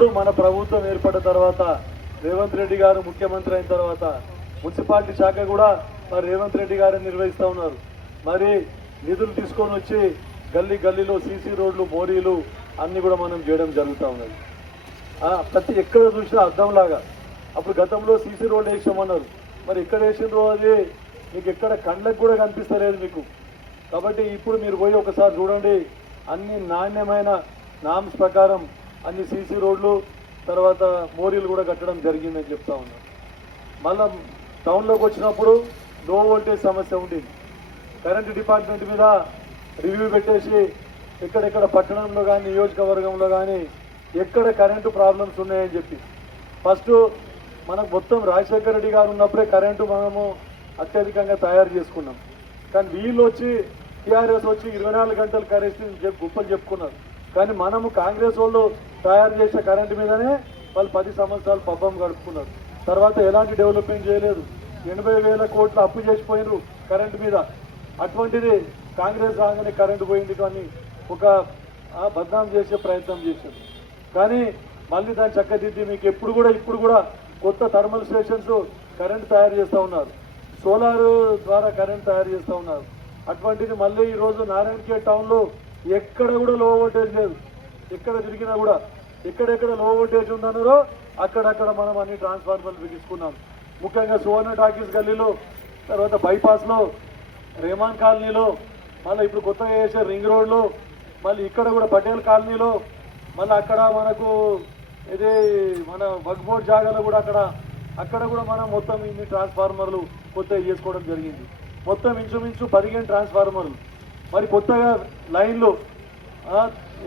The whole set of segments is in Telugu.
ఇప్పుడు మన ప్రభుత్వం ఏర్పడిన తర్వాత రేవంత్ రెడ్డి గారు ముఖ్యమంత్రి అయిన తర్వాత మున్సిపాలిటీ శాఖ కూడా మరి రేవంత్ రెడ్డి గారు నిర్వహిస్తూ ఉన్నారు. మరి నిధులు తీసుకొని వచ్చి గల్లీ గల్లీలో సీసీ రోడ్లు మోరీలు అన్ని కూడా మనం చేయడం జరుగుతూ ఉన్నది. ప్రతి ఎక్కడ చూసినా అర్థంలాగా. అప్పుడు గతంలో సీసీ రోడ్లు వేసామన్నారు, మరి ఎక్కడ వేసిండ్రో అది మీకు ఎక్కడ కళ్ళకు కూడా కనిపిస్తలేదు మీకు. కాబట్టి ఇప్పుడు మీరు పోయి ఒకసారి చూడండి, అన్ని నాణ్యమైన నామ్స్ ప్రకారం అన్ని సీసీ రోడ్లు తర్వాత మోరీలు కూడా కట్టడం జరిగిందని చెప్తా ఉన్నాను. మళ్ళా టౌన్లోకి వచ్చినప్పుడు లో వోల్టేజ్ సమస్య ఉండేది. కరెంటు డిపార్ట్మెంట్ మీద రివ్యూ పెట్టేసి ఎక్కడెక్కడ పట్టణంలో కానీ నియోజకవర్గంలో కానీ ఎక్కడ కరెంటు ప్రాబ్లమ్స్ ఉన్నాయని చెప్పి ఫస్ట్ మనకు మొత్తం రాజశేఖర రెడ్డి గారు ఉన్నప్పుడే కరెంటు మనము అత్యధికంగా తయారు చేసుకున్నాం. కానీ వీళ్ళు వచ్చి టీఆర్ఎస్ వచ్చి 24 గంటలు కరెంట్ గొప్పలు చెప్పుకున్నారు. కానీ మనము కాంగ్రెస్ వాళ్ళు తయారు చేసిన కరెంటు మీదనే వాళ్ళు 10 సంవత్సరాలు పబ్బం గడుపుకున్నారు. తర్వాత ఎలాంటి డెవలప్మెంట్ చేయలేదు. 80,000 కోట్లు అప్పు చేసిపోయినారు కరెంటు మీద. అటువంటిది కాంగ్రెస్ రాగానే కరెంటు పోయింది కానీ ఒక బద్నాం చేసే ప్రయత్నం చేశారు. కానీ మళ్ళీ దాన్ని చక్కదిద్ది మీకు ఇప్పుడు కూడా కొత్త థర్మల్ స్టేషన్స్ కరెంట్ తయారు చేస్తూ ఉన్నారు, సోలార్ ద్వారా కరెంట్ తయారు చేస్తూ ఉన్నారు. అటువంటిది మళ్ళీ ఈరోజు నారాయణఖేడ్ టౌన్లో ఎక్కడ కూడా లో వోల్టేజ్ లేదు. ఎక్కడ తిరిగినా కూడా ఎక్కడెక్కడ లో వోల్టేజ్ ఉందన్నారో అక్కడక్కడ మనం అన్ని ట్రాన్స్ఫార్మర్లు బిగించుకున్నాం. ముఖ్యంగా సువర్ణ టాకీస్ గల్లీలో, తర్వాత బైపాస్లో, రేమాన్ కాలనీలో, మళ్ళీ ఇప్పుడు కొత్తగా చేసే రింగ్ రోడ్లో, మళ్ళీ ఇక్కడ కూడా పటేల్ కాలనీలో, మళ్ళీ అక్కడ మనకు ఇది మన వక్ఫ్ జాగాలో కూడా అక్కడ కూడా మనం మొత్తం ఇన్ని ట్రాన్స్ఫార్మర్లు కొత్తగా చేసుకోవడం జరిగింది. మొత్తం ఇంచుమించు 15 ట్రాన్స్ఫార్మర్లు. మరి కొత్తగా లైన్లు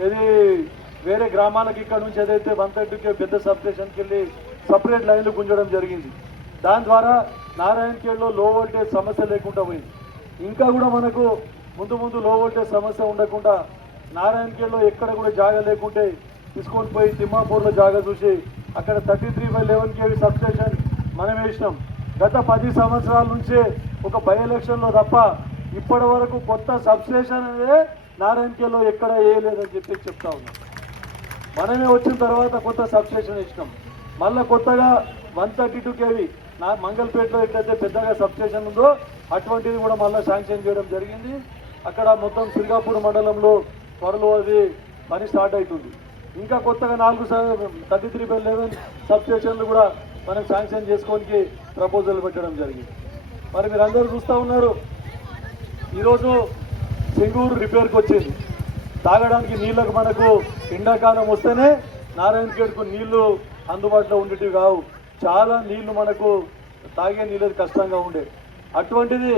ఇది వేరే గ్రామాలకు ఇక్కడ నుంచి ఏదైతే 130 పెద్ద సబ్స్టేషన్కి వెళ్ళి సపరేట్ లైన్లు గుంజడం జరిగింది. దాని ద్వారా నారాయణఖేడ్లో లో వోల్టేజ్ సమస్య లేకుండా పోయింది. ఇంకా కూడా మనకు ముందు లో వోల్టేజ్ సమస్య ఉండకుండా నారాయణఖేడ్లో ఎక్కడ కూడా జాగా లేకుంటే తీసుకొని పోయి తిమ్మాపూర్లో జాగా చూసి అక్కడ 33/11 kV సబ్స్టేషన్ మనం వేసినాం. గత 10 సంవత్సరాల నుంచే ఒక బై ఎలక్షన్లో తప్ప ఇప్పటి వరకు కొత్త సబ్స్టేషన్ అనేది నారాయణఖేడ్లో ఎక్కడ వేయలేదని చెప్తా ఉన్నాం. మనమే వచ్చిన తర్వాత కొత్త సబ్స్టేషన్ ఇచ్చినాం. మళ్ళీ కొత్తగా 132 kV మంగళపేటలో ఎక్కడైతే పెద్దగా సబ్స్టేషన్ ఉందో అటువంటిది కూడా మళ్ళీ శాంక్షన్ చేయడం జరిగింది. అక్కడ మొత్తం సిరిగాపూర్ మండలంలో త్వరలో అది పని స్టార్ట్ అవుతుంది. ఇంకా కొత్తగా 33/11 సబ్స్టేషన్లు కూడా మనం శాంక్షన్ చేసుకోనికి ప్రపోజల్ పెట్టడం జరిగింది. మరి మీరు అందరూ చూస్తూ ఉన్నారు, ఈరోజు సింగూరు రిపేర్కి వచ్చింది. తాగడానికి నీళ్లకు మనకు ఎండాకాలం వస్తేనే నారాయణఖేడ్కు నీళ్లు అందుబాటులో ఉండేటివి కావు. చాలా నీళ్లు మనకు తాగే నీళ్ళది కష్టంగా ఉండే. అటువంటిది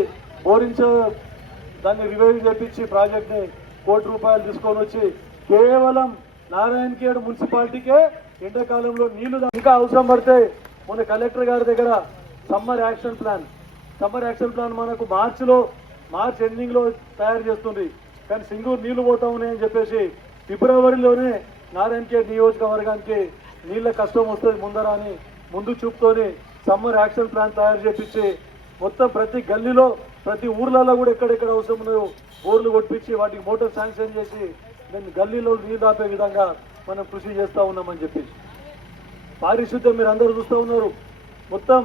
దాన్ని రివైవ్ చేపించి ప్రాజెక్ట్ని ₹1 కోటి తీసుకొని వచ్చి కేవలం నారాయణఖేడ్ మున్సిపాలిటీకే ఎండాకాలంలో నీళ్లు ఇంకా అవసరం పడితే మన కలెక్టర్ గారి దగ్గర సమ్మర్ యాక్షన్ ప్లాన్ మనకు మార్చ్ ఎండింగ్లో తయారు చేస్తుంది. కానీ సింగూరు నీళ్లు పోతా ఉన్నాయని చెప్పేసి ఫిబ్రవరిలోనే నారాయణఖేడ్ నియోజకవర్గానికి నీళ్ళ కష్టం వస్తుంది ముందర అని ముందు చూపుతోని సమ్మర్ యాక్షన్ ప్లాన్ తయారు చేపించి మొత్తం ప్రతి గల్లీలో ప్రతి ఊర్లలో కూడా ఎక్కడెక్కడ అవసరం ఉన్నాయో బోర్లు కొట్టించి వాటికి మోటార్ శాంక్షన్ చేసి నేను గల్లీలో నీళ్ళు ఆపే విధంగా మనం కృషి చేస్తూ ఉన్నామని చెప్పేసి. పారిశుద్ధ్యం మీరు అందరూ చూస్తూ ఉన్నారు. మొత్తం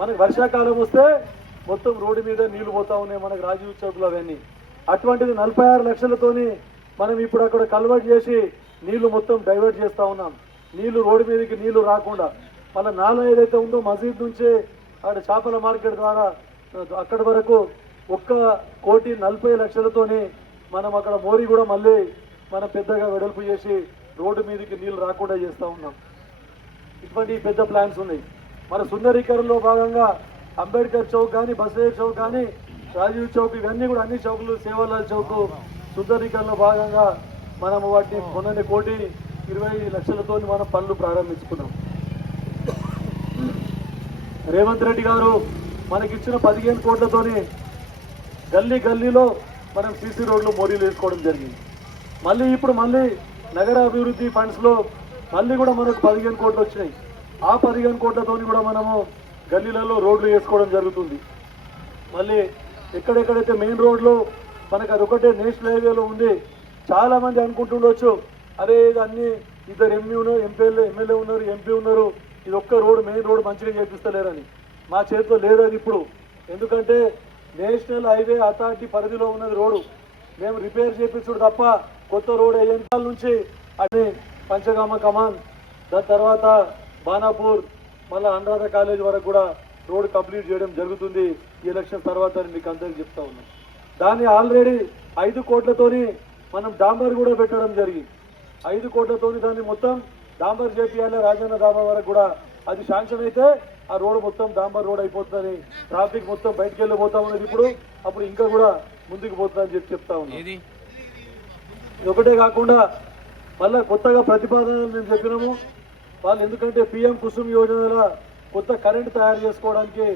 మనకు వర్షాకాలం వస్తే మొత్తం రోడ్డు మీద నీళ్లు పోతా ఉన్నాయి మనకు రాజీవ్ చౌక్లో అవన్నీ. అటువంటిది 46 లక్షలతోని మనం ఇప్పుడు అక్కడ కల్వర్ట్ చేసి నీళ్లు మొత్తం డైవర్ట్ చేస్తూ ఉన్నాం. నీళ్లు రోడ్డు మీదకి నీళ్లు రాకుండా మళ్ళీ నాలా ఏదైతే ఉందో మసీద్ నుంచే అక్కడ చేపల మార్కెట్ ద్వారా అక్కడి వరకు 1,40,00,000తోని మనం అక్కడ మోరీ కూడా మళ్ళీ మనం పెద్దగా వెడల్పు చేసి రోడ్డు మీదకి నీళ్లు రాకుండా చేస్తూ ఉన్నాం. ఇటువంటి పెద్ద ప్లాన్స్ ఉన్నాయి. మన సుందరీకరణలో భాగంగా అంబేద్కర్ చౌక్ కానీ, బసవేశ్వర చౌక్ కానీ, రాజీవ్ చౌక్ ఇవన్నీ కూడా అన్ని చౌకులు సేవలాల్ చౌక్ సుందరీకరణలో భాగంగా మనం వాటిని మొన్ననే ₹1,20,00,000తో మనం పనులు ప్రారంభించుకున్నాం. రేవంత్ రెడ్డి గారు మనకిచ్చిన 15 కోట్లతోని గల్లీలో మనం సీసీ రోడ్లు మోరీలు వేసుకోవడం జరిగింది. ఇప్పుడు నగరాభివృద్ధి ఫండ్స్లో మళ్ళీ కూడా మనకు 15 కోట్లు వచ్చినాయి. ఆ 15 కోట్లతో కూడా మనము గల్లీలలో రోడ్లు వేసుకోవడం జరుగుతుంది. మళ్ళీ ఎక్కడెక్కడైతే మెయిన్ రోడ్లు మనకు అదొకటే నేషనల్ హైవేలో ఉంది. చాలామంది అనుకుంటుండొచ్చు, అరే ఇది అన్ని ఇద్దరు ఎమ్మెల్యే ఉన్నారు, ఎంపీ ఉన్నారు, ఇది ఒక్క రోడ్ మెయిన్ రోడ్ మంచిగా చేపిస్తలేరని. మా చేతిలో లేదని ఇప్పుడు, ఎందుకంటే నేషనల్ హైవే అథారిటీ పరిధిలో ఉన్నది రోడ్డు. మేము రిపేర్ చేయించుడు తప్ప కొత్త రోడ్ అయ్యేకాల నుంచి అది పంచగామ కమాన్, దాని తర్వాత బానాపూర్, మళ్ళీ అనురాధ కాలేజ్ వరకు కూడా రోడ్ కంప్లీట్ చేయడం జరుగుతుంది ఈ ఎలక్షన్ తర్వాత అని మీకు అందరికీ చెప్తా ఉన్నాం. దాన్ని ఆల్రెడీ 5 కోట్లతోని మనం డాంబర్ కూడా పెట్టడం జరిగింది. 5 కోట్లతోని దాన్ని మొత్తం డాంబర్ చేపియాలి, రాజన్న డాంబర్ వరకు కూడా అది శాంక్షన్ అయితే ఆ రోడ్ మొత్తం డాంబర్ రోడ్ అయిపోతుందని, ట్రాఫిక్ మొత్తం బయటకు వెళ్ళిపోతా ఉన్నది ఇప్పుడు, అప్పుడు ఇంకా కూడా ముందుకు పోతుందని చెప్తా ఉన్నాం. ఇది ఒకటే కాకుండా మళ్ళా కొత్తగా ప్రతిపాదనలు మేము చెప్పినాము. వాళ్ళు ఎందుకంటే పిఎం కుసుమ్ యోజనల కొత్త కరెంట్ తయారు చేసుకోవడానికి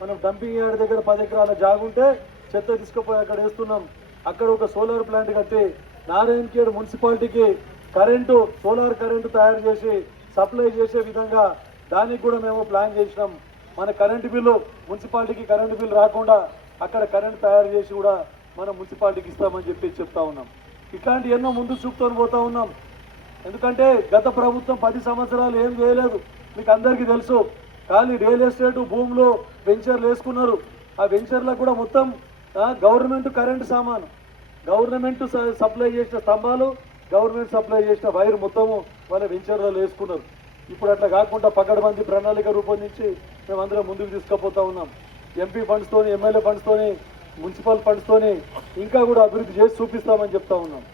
మనం డంపింగ్ యార్డ్ దగ్గర 10 ఎకరాల జాగుంటే చెత్త తీసుకుపోయి అక్కడ వేస్తున్నాం. అక్కడ ఒక సోలార్ ప్లాంట్ కట్టి నారాయణఖేడ్ మున్సిపాలిటీకి కరెంటు, సోలార్ కరెంటు తయారు చేసి సప్లై చేసే విధంగా దానికి కూడా మేము ప్లాన్ చేసినాం. మన కరెంటు బిల్లు, మున్సిపాలిటీకి కరెంటు బిల్లు రాకుండా అక్కడ కరెంట్ తయారు చేసి కూడా మనం మున్సిపాలిటీకి ఇస్తామని చెప్తా ఉన్నాం. ఇట్లాంటి ఎన్నో ముందు చూపుతూ పోతా ఉన్నాం. ఎందుకంటే గత ప్రభుత్వం 10 సంవత్సరాలు ఏం చేయలేదు, మీకు అందరికీ తెలుసు. ఖాళీ రియల్ ఎస్టేట్ భూములు వెంచర్లు వేసుకున్నారు. ఆ వెంచర్లకు కూడా మొత్తం గవర్నమెంట్ కరెంటు సామాను, గవర్నమెంట్ సప్లై చేసిన స్తంభాలు, గవర్నమెంట్ సప్లై చేసిన వైర్ మొత్తము వాళ్ళ వెంచర్లలో వేసుకున్నారు. ఇప్పుడు అట్లా కాకుండా పకడ్బందీ ప్రణాళిక రూపొందించి మేమందరం ముందుకు తీసుకుపోతా ఉన్నాం. ఎంపీ ఫండ్స్తోని, ఎమ్మెల్యే ఫండ్స్తోని, మున్సిపల్ ఫండ్స్తోని ఇంకా కూడా అభివృద్ధి చేసి చూపిస్తామని చెప్తా ఉన్నాం.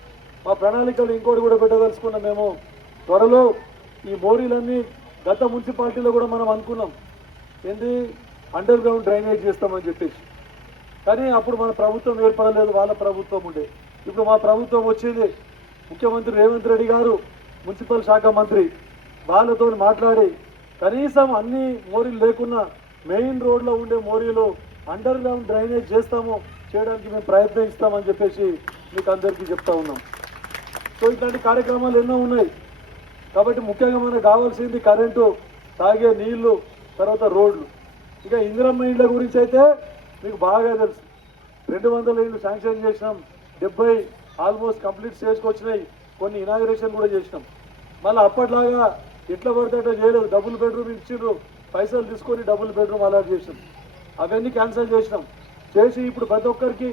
మా ప్రణాళికలు ఇంకోటి కూడా పెట్టదలుచుకున్నాం. మేము త్వరలో ఈ మోరీలన్నీ గత మున్సిపాలిటీలో కూడా మనం అనుకున్నాం ఏంది అండర్ గ్రౌండ్ డ్రైనేజ్ చేస్తామని చెప్పేసి, కానీ అప్పుడు మన ప్రభుత్వం ఏర్పడలేదు, వాళ్ళ ప్రభుత్వం ఉండే. ఇప్పుడు మా ప్రభుత్వం వచ్చింది, ముఖ్యమంత్రి రేవంత్ రెడ్డి గారు, మున్సిపల్ శాఖ మంత్రి, వాళ్ళతో మాట్లాడి కనీసం అన్ని మోరీలు లేకున్నా మెయిన్ రోడ్లో ఉండే మోరీలు అండర్ గ్రౌండ్ డ్రైనేజ్ చేయడానికి మేము ప్రయత్నిస్తామని చెప్పేసి మీకు అందరికీ చెప్తా ఉన్నాం. సో ఇట్లాంటి కార్యక్రమాలు ఎన్నో ఉన్నాయి. కాబట్టి ముఖ్యంగా మనకు కావాల్సింది కరెంటు, తాగే నీళ్లు, తర్వాత రోడ్లు. ఇక ఇందిరమ్మ ఇండ్ల గురించి అయితే మీకు బాగా తెలుసు. 200 ఇండ్లు శాంక్షన్ చేసినాం, 70 ఆల్మోస్ట్ కంప్లీట్ స్టేజ్కి వచ్చినాయి, కొన్ని ఇనాగ్రేషన్ కూడా చేసినాం. మళ్ళీ అప్పట్లాగా ఎట్లా పడితే చేయలేదు, డబుల్ బెడ్రూమ్ ఇచ్చిండ్రు, పైసలు తీసుకొని డబుల్ బెడ్రూమ్ అలాట్ చేసినాం. అవన్నీ క్యాన్సిల్ చేసినాం. చేసి ఇప్పుడు ప్రతి ఒక్కరికి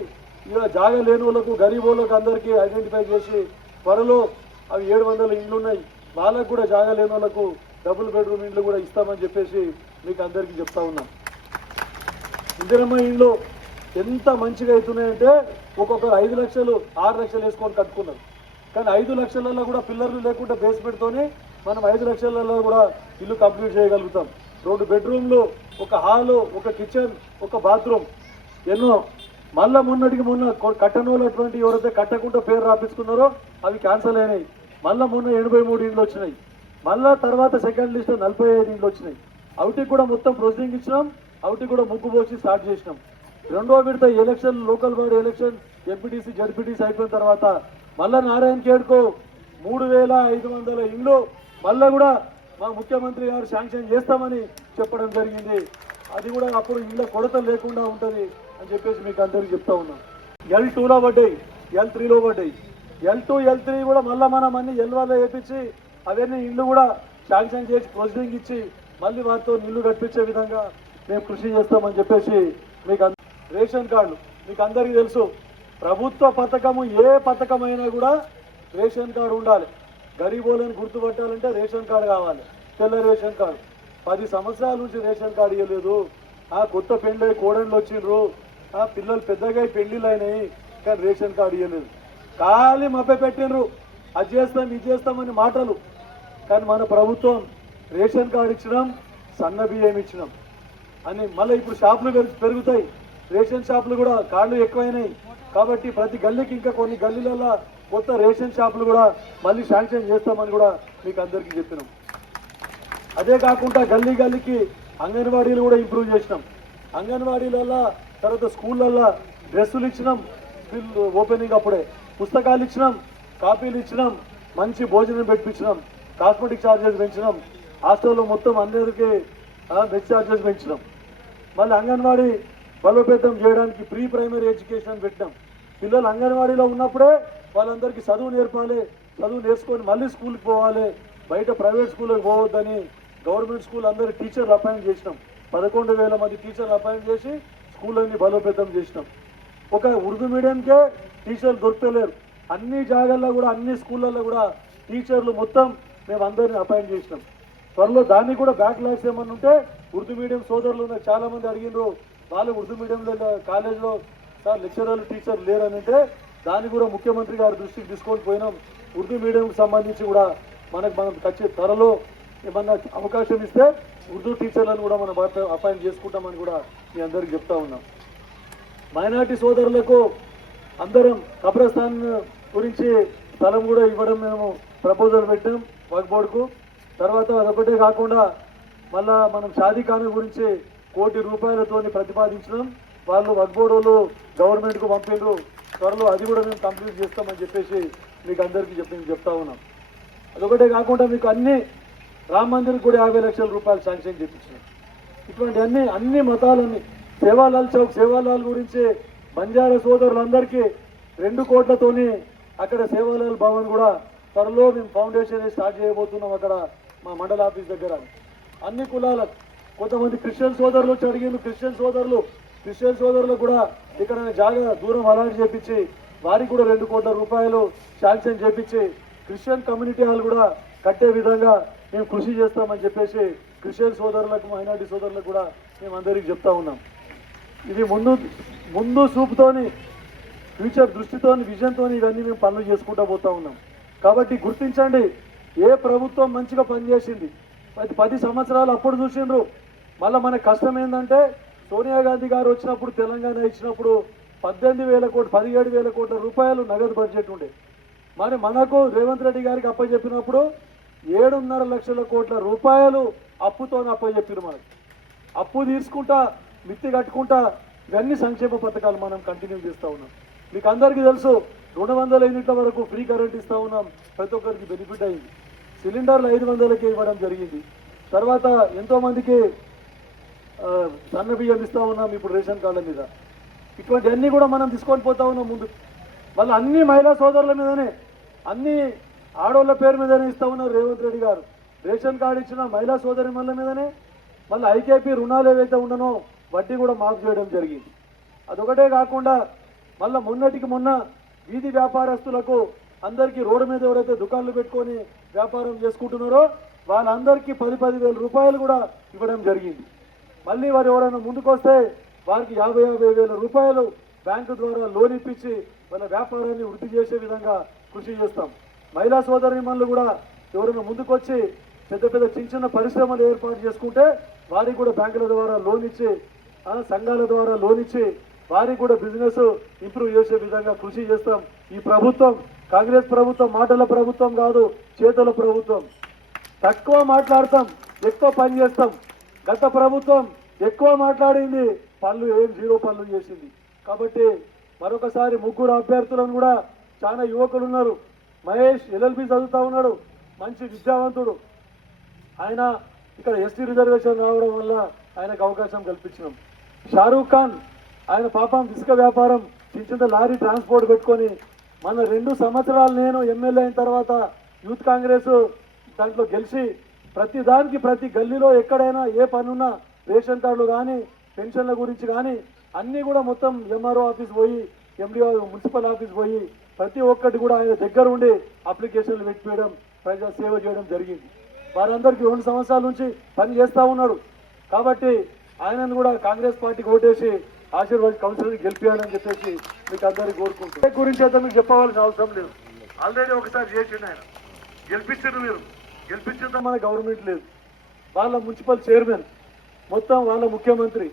ఇలా జాగా లేని వాళ్ళకు, గరీబ్ వాళ్ళకు అందరికీ ఐడెంటిఫై చేసి త్వరలో అవి 700 ఇండ్లు ఉన్నాయి, వాళ్ళకు కూడా జాగా లేని వాళ్ళకు డబుల్ బెడ్రూమ్ ఇండ్లు కూడా ఇస్తామని చెప్పేసి మీకు అందరికీ చెప్తా ఉన్నాం. ఇందిరమ్మ ఇండ్లు ఎంత మంచిగా అవుతున్నాయంటే ఒక్కొక్కరు 5 లక్షలు 6 లక్షలు వేసుకొని కట్టుకున్నారు. కానీ 5 లక్షలలో కూడా పిల్లర్లు లేకుండా బేస్మెంట్తోనే మనం 5 లక్షలలో కూడా ఇల్లు కంప్లీట్ చేయగలుగుతాం. 2 బెడ్రూమ్లు, ఒక హాలు, ఒక కిచెన్, ఒక బాత్రూమ్, ఎన్నో. మళ్ళా మొన్న కట్టనోళ్ళటువంటి ఎవరైతే కట్టకుండా పేరు రాపించుకున్నారో అవి క్యాన్సల్ అయినాయి. మళ్ళీ మొన్న 83 ఇండ్లు వచ్చినాయి. మళ్ళా తర్వాత సెకండ్ లిస్ట్ 45 ఇండ్లు వచ్చినాయి. అవుటికి కూడా మొత్తం ప్రొసీడింగ్ ఇచ్చినాం, అవుటికి కూడా ముగ్గు పోసి స్టార్ట్ చేసినాం. రెండో విడత election, local body election, MPTC, ZPTC అయిపోయిన తర్వాత మళ్ళా నారాయణఖేడ్కు 3500 ఇండ్లు మళ్ళా కూడా మా ముఖ్యమంత్రి గారు శాంక్షన్ చేస్తామని చెప్పడం జరిగింది. అది కూడా అప్పుడు ఇళ్ళ కొరత లేకుండా ఉంటుంది అని చెప్పేసి మీకు అందరికీ చెప్తా ఉన్నాం. L2లో పడ్డాయి, L3లో పడ్డాయి. L2, L3 కూడా మళ్ళీ మనం అన్ని L1లో వేయించి అవన్నీ ఇల్లు కూడా శాంక్షన్ చేసి ప్రొసీడింగ్ ఇచ్చి మళ్ళీ వారితో ఇల్లు కట్టించే విధంగా మేము కృషి చేస్తామని చెప్పేసి మీకు రేషన్ కార్డులు మీకు అందరికీ తెలుసు. ప్రభుత్వ పథకము ఏ పథకమైనా కూడా రేషన్ కార్డు ఉండాలి. గరీబోళ్ళని గుర్తుపట్టాలంటే రేషన్ కార్డు కావాలి, తెల్ల రేషన్ కార్డు. 10 సంవత్సరాల నుంచి రేషన్ కార్డు ఇవ్వలేదు. కొత్త పెళ్ళై కోడళ్ళు వచ్చిండ్రు, పిల్లలు పెద్దగా పెళ్లిళ్ళు అయినాయి, కానీ రేషన్ కార్డు ఇవ్వలేదు. ఖాళీ మభ్య పెట్టిండ్రు, అది చేస్తాం ఇది చేస్తామని మాటలు. కానీ మన ప్రభుత్వం రేషన్ కార్డు ఇచ్చినాం, సన్న బియ్యం ఇచ్చినాం అని. మళ్ళీ ఇప్పుడు షాపులు పెరుగుతాయి, రేషన్ షాపులు కూడా కార్డులు ఎక్కువైనాయి. కాబట్టి ప్రతి గల్లీకి ఇంకా కొన్ని గల్లీలలో కొత్త రేషన్ షాపులు కూడా మళ్ళీ శాంక్షన్ చేస్తామని కూడా మీకు అందరికీ చెప్పినాం. అదే కాకుండా గల్లీ గల్లీకి అంగన్వాడీలు కూడా ఇంప్రూవ్ చేసినాం. అంగన్వాడీలలో తర్వాత స్కూళ్ళల్లో డ్రెస్సులు ఇచ్చినాం, ఓపెనింగ్ అప్పుడే పుస్తకాలు ఇచ్చినాం, కాపీలు ఇచ్చినాం, మంచి భోజనం పెట్టించినాం, కాస్మెటిక్ ఛార్జెస్ పెంచినాం, హాస్టల్లో మొత్తం అందరికీ మెస్ ఛార్జెస్ పెంచినాం. మళ్ళీ అంగన్వాడీ బలోపేతం చేయడానికి ప్రీ ప్రైమరీ ఎడ్యుకేషన్ పెట్టినాం. పిల్లలు అంగన్వాడీలో ఉన్నప్పుడే వాళ్ళందరికీ చదువు నేర్పాలి, చదువు నేర్చుకొని మళ్ళీ స్కూల్కి పోవాలి, బయట ప్రైవేట్ స్కూళ్ళకి పోవద్దని గవర్నమెంట్ స్కూల్ అందరు టీచర్లు అపాయింట్ చేసినాం. 11,000 మంది టీచర్లు అపాయింట్ చేసి స్కూళ్ళని బలోపేతం చేసినాం. ఒక ఉర్దూ మీడియంకే టీచర్లు దొరకలేరు. అన్ని జాగాల్లో కూడా అన్ని స్కూళ్ళల్లో కూడా టీచర్లు మొత్తం మేము అందరినీ అపాయింట్ చేసినాం. త్వరలో దాన్ని కూడా బ్యాక్లాగ్స్ ఏమన్నా ఉంటే ఉర్దూ మీడియం సోదరులు చాలా మంది అడిగినారు. వాళ్ళు ఉర్దూ మీడియంలో కాలేజ్లో సార్ లెక్చరర్లు టీచర్లు లేరని అంటే దాన్ని కూడా ముఖ్యమంత్రి గారి దృష్టికి తీసుకొని పోయినాం. ఉర్దూ మీడియంకి సంబంధించి కూడా మనం ఖచ్చితంగా త్వరలో ఏమన్నా అవకాశం ఇస్తే ఉర్దూ టీచర్లను కూడా మనం అపాయింట్ చేసుకుంటామని కూడా మీ అందరికీ చెప్తా ఉన్నాం. మైనార్టీ సోదరులకు అందరం కబ్రస్థాన్ గురించి స్థలం కూడా ఇవ్వడం మేము ప్రపోజల్ పెట్టాం వక్ఫ్ బోర్డుకు. తర్వాత అదొకటే కాకుండా మళ్ళా మనం షాదీఖానా గురించి 1 కోటి రూపాయలతో ప్రతిపాదించినాం. వాళ్ళు వక్ఫ్ బోర్డులు గవర్నమెంట్కు పంపిండ్రు. త్వరలో అది కూడా మేము కంప్లీట్ చేస్తామని చెప్పేసి మీకు అందరికీ చెప్తా ఉన్నాం. అదొకటే కాకుండా మీకు అన్ని రామ మందిర్కి కూడా 50 లక్షల రూపాయలు శాంక్షన్ చేయించినాం. ఇటువంటి అన్ని మతాలన్నీ సేవాలాల్ చౌక్ సేవాలాల్ గురించి బంజారా సోదరులందరికీ 2 కోట్లతోని అక్కడ సేవాలాల్ భవన్ కూడా త్వరలో మేము ఫౌండేషన్ స్టార్ట్ చేయబోతున్నాం అక్కడ మా మండల ఆఫీస్ దగ్గర. అన్ని కులాలకు కొంతమంది క్రిస్టియన్ సోదరులు వచ్చి అడిగింది. క్రిస్టియన్ సోదరులకు కూడా ఇక్కడ జాగా దూరం అలాట్ చేపించి వారికి కూడా 2 కోట్ల రూపాయలు శాంక్షన్ చేపించి క్రిస్టియన్ కమ్యూనిటీ హాల్ కూడా కట్టే విధంగా మేము కృషి చేస్తామని చెప్పేసి క్రిస్టియన్ సోదరులకు మైనార్టీ సోదరులకు కూడా మేము అందరికీ చెప్తా ఉన్నాం. ఇది ముందు చూపుతోని ఫ్యూచర్ దృష్టితోని విజన్తోని ఇవన్నీ మేము పనులు చేసుకుంటూ పోతా ఉన్నాం. కాబట్టి గుర్తించండి, ఏ ప్రభుత్వం మంచిగా పనిచేసింది 10 సంవత్సరాలు అప్పుడు చూసిండ్రు. మళ్ళీ మన కష్టం ఏంటంటే సోనియా గాంధీ గారు వచ్చినప్పుడు తెలంగాణ ఇచ్చినప్పుడు 17,000 కోట్ల రూపాయలు నగదు బడ్జెట్ ఉండే. మరి మనకు రేవంత్ రెడ్డి గారికి అప్పచెప్పినప్పుడు 7.5 లక్షల కోట్ల రూపాయలు అప్పుతో అప్పచెప్పారు. మనకు అప్పు తీసుకుంటా మిత్తి కట్టుకుంటా ఇవన్నీ సంక్షేమ పథకాలు మనం కంటిన్యూ చేస్తూ ఉన్నాం. మీకు అందరికీ తెలుసు 200 యూనిట్ల వరకు ఫ్రీ కరెంట్ ఇస్తూ ఉన్నాం. ప్రతి ఒక్కరికి బెనిఫిట్ అయింది. సిలిండర్లు 500కే ఇవ్వడం జరిగింది. తర్వాత ఎంతోమందికి సన్న బియ్యం ఇస్తూ ఉన్నాం ఇప్పుడు రేషన్ కార్డుల మీద. ఇటువంటివన్నీ కూడా మనం తీసుకొని పోతా ఉన్నాం ముందు. మళ్ళీ అన్ని మహిళా సోదరుల మీదనే అన్ని ఆడవాళ్ళ పేరు మీదనే ఇస్తూ ఉన్నారు రేవంత్ రెడ్డి గారు. రేషన్ కార్డు ఇచ్చిన మహిళా సోదరి మళ్ళ మీదనే మళ్ళీ ఐకేపీ రుణాలు ఏవైతే ఉండనో వడ్డీ కూడా మాఫ్ చేయడం జరిగింది. అదొకటే కాకుండా మళ్ళీ మొన్నటికి మొన్న వీధి వ్యాపారస్తులకు అందరికీ రోడ్డు మీద ఎవరైతే దుకాణాలు పెట్టుకొని వ్యాపారం చేసుకుంటున్నారో వాళ్ళందరికీ 10,000 రూపాయలు కూడా ఇవ్వడం జరిగింది. మళ్ళీ వారు ఎవరైనా ముందుకొస్తే వారికి 50,000 రూపాయలు బ్యాంకు ద్వారా లోన్ ఇప్పించి వాళ్ళ వ్యాపారాన్ని వృద్ధి చేసే విధంగా కృషి చేస్తాం. మహిళా సోదరీమణులు కూడా ఎవరైనా ముందుకొచ్చి పెద్ద చిన్న పరిశ్రమలు ఏర్పాటు చేసుకుంటే వారికి కూడా బ్యాంకుల ద్వారా లోన్ ఇచ్చి సంఘాల ద్వారా లోన్ ఇచ్చి వారికి కూడా బిజినెస్ ఇంప్రూవ్ చేసే విధంగా కృషి చేస్తాం. ఈ ప్రభుత్వం కాంగ్రెస్ ప్రభుత్వం మాటల ప్రభుత్వం కాదు, చేతుల ప్రభుత్వం. తక్కువ మాట్లాడతాం, ఎక్కువ పని చేస్తాం. గత ప్రభుత్వం ఎక్కువ మాట్లాడింది, పనులు ఏం 0 పనులు చేసింది. కాబట్టి మరొకసారి 3 అభ్యర్థులను కూడా చాలా యువకులు ఉన్నారు. మహేష్ LLB చదువుతా ఉన్నాడు, మంచి విద్యావంతుడు. ఆయన ఇక్కడ ఎస్టీ రిజర్వేషన్ రావడం వల్ల ఆయనకు అవకాశం కల్పించినాం. షారూక్ ఖాన్ ఆయన పాపం ఇసుక వ్యాపారం చిన్న లారీ ట్రాన్స్పోర్ట్ పెట్టుకొని మన 2 సంవత్సరాలు నేను ఎమ్మెల్యే అయిన తర్వాత యూత్ కాంగ్రెస్ దాంట్లో గెలిచి ప్రతి దానికి ప్రతి గల్లీలో ఎక్కడైనా ఏ పనున్నా రేషన్ కార్డులు కానీ పెన్షన్ల గురించి కానీ అన్నీ కూడా మొత్తం MRO ఆఫీస్ పోయి MDO మున్సిపల్ ఆఫీస్ పోయి ప్రతి ఒక్కటి కూడా ఆయన దగ్గర ఉండి అప్లికేషన్లు పెట్టిపోయడం ప్రజా సేవ చేయడం జరిగింది. వారందరికీ 2 సంవత్సరాల నుంచి పని చేస్తూ ఉన్నాడు. కాబట్టి ఆయనను కూడా కాంగ్రెస్ పార్టీకి ఓటేసి ఆశీర్వాద్ కౌన్సిలర్ని గెలిపించాలని చెప్పేసి మీకు అందరికీ కోరుకుంటున్నాను. గురించి అయితే మీకు చెప్పవలసిన అవసరం లేదు, ఆల్రెడీ ఒకసారి చేసిండు ఆయన. గెలిపించారు మీరు, గెలిపించడం మన గవర్నమెంట్ లేదు. వాళ్ళ మున్సిపల్ చైర్మన్ మొత్తం వాళ్ళ ముఖ్యమంత్రి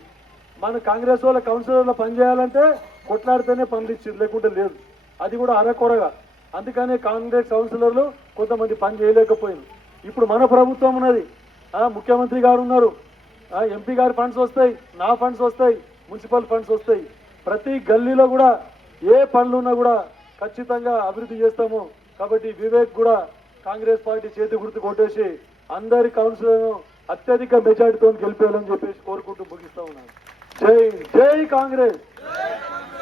మన కాంగ్రెస్ వాళ్ళ కౌన్సిలర్లో పనిచేయాలంటే కొట్లాడితేనే పనులు ఇచ్చింది, లేకుంటే లేదు. అది కూడా అరకొరగా. అందుకనే కాంగ్రెస్ కౌన్సిలర్లు కొంతమంది పని చేయలేకపోయింది. ఇప్పుడు మన ప్రభుత్వం ఉన్నది, ముఖ్యమంత్రి గారు ఉన్నారు, ఎంపీ గారి ఫండ్స్ వస్తాయి, నా ఫండ్స్ వస్తాయి, మున్సిపల్ ఫండ్స్ వస్తాయి. ప్రతి గల్లీలో కూడా ఏ పనులు ఉన్నా కూడా ఖచ్చితంగా అభివృద్ధి చేస్తాము. కాబట్టి వివేక్ కూడా కాంగ్రెస్ పార్టీ చేతి గుర్తు కొట్టేసి అందరి కౌన్సిలర్ను అత్యధిక మెజార్టీతో గెలిపేయాలని చెప్పేసి కోరుకుంటూ ముగిస్తా ఉన్నాను. జై జై కాంగ్రెస్,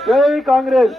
జై కాంగ్రెస్.